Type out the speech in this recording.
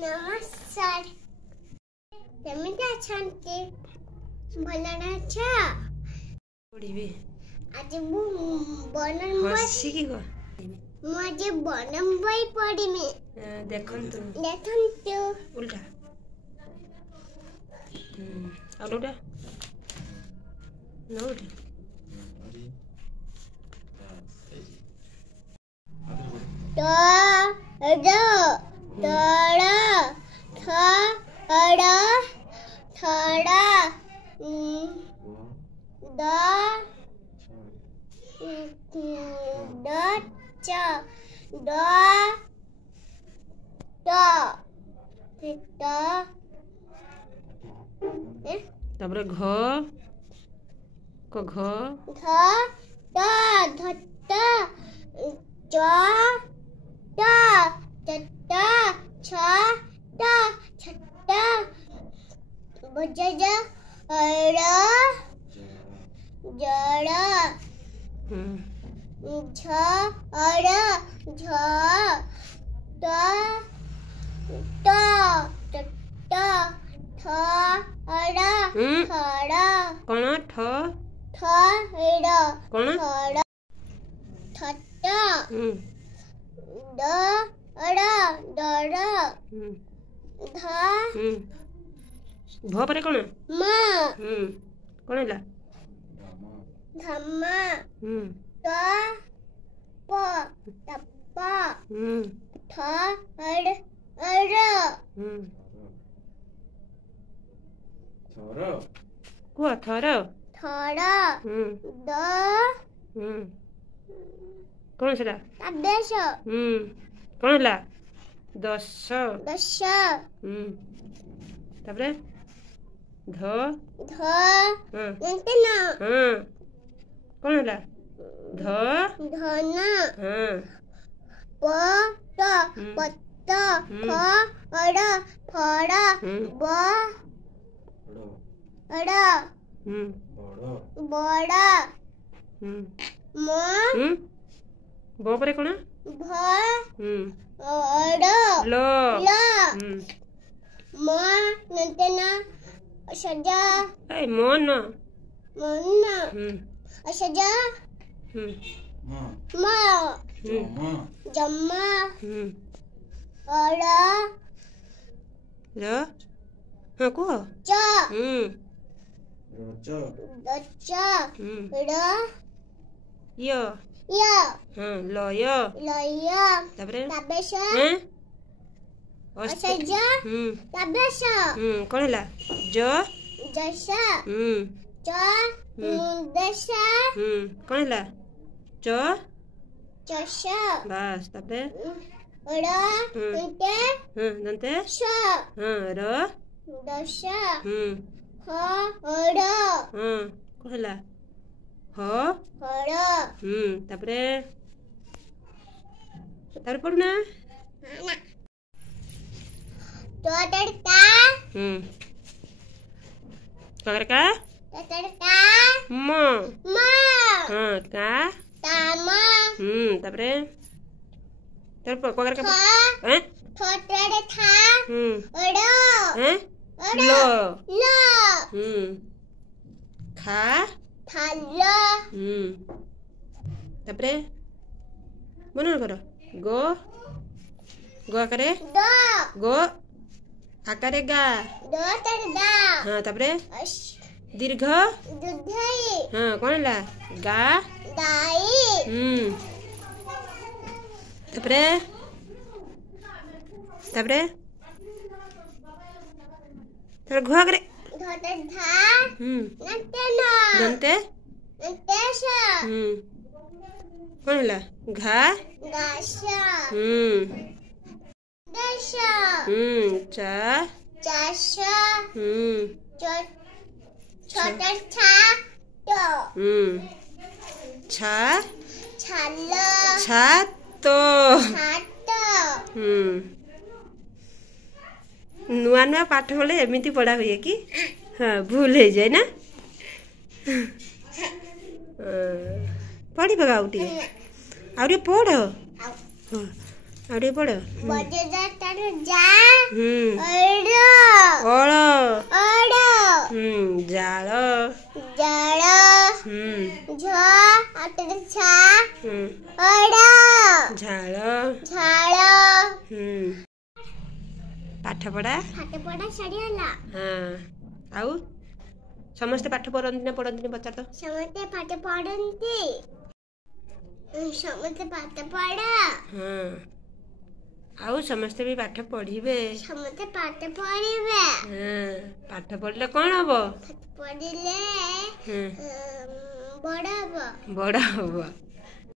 नमस्कार केमिति अछंती भला अच्छा पढ़िबे आज मु बनन हसी की को मुझे बनन बई पढ़ी में देखंतु उल्टा उल्टा नो उल्टा तापर घ को घ भ परे कोन कोन हैला धम्मा त प तप्प थ अड़ को थर द कोन सेटा तबेश कोन हैला दश तापरे ध नंतना कोन हैला धना प त पत्त फ अड़ फड़ ब अड़ बड़ा म ब परे कोन भ अड़ ल म नंतना सजा ए मन सजा म जम्मा अड़ र हाँ को च र य य हाँ ल य तापरे तबेश सजा तबेश कोन हैला ज जश च दश कोन हैला च चश बस तापरे अड़ दंते श र दश ह अड़ कोन हैला ह तापरे पढ़ना तड़का का तड़का म हाँ का तामा तापरे का थोटड़े था अड़ ल खा थालो तापरे मन कर गो करे गो आकारे गा हाँ तापरे दीर्घ हाँ कोन हैला गा तापरे तापर घ करे दंते कोन हैला घा चा छा तो नुआ नुआ पाठ बोले एमती पढ़ा हुए कि हाँ भूल हो जाए ना पढ़ी पका आउ टे पढ़ ଆଉ ଟିକେ ପଢ। ବଜେଦାର ଯା ହୁଁ ଅଳ ଅଳ ଅଳ ଜାଳ ଜଳ ଝ ଆଟରେ ଛା ହୁଁ ଅଳ ଝାଳ ଝାଳ ପାଠ ପଢା ପାଠ ପଢା ସରିଗଲା। ହଁ ଆଉ ସମସ୍ତେ ପାଠ ପଢନ୍ତି ନା ପଢନ୍ତିନି ପଚାର ତ। ସମସ୍ତେ ପାଠ ପଢନ୍ତି। ସମସ୍ତେ ପାଠ ପଢା। ହଁ ଆଉ ସମସ୍ତେ ବି ପାଠ ପଢିବେ। ସମସ୍ତେ ପାଠ ପଢିବେ। ହଁ ପାଠ ପଢିଲେ କଣ ହବ? ପାଠ ପଢିଲେ ବଡ ହବ। ବଡ ହବ।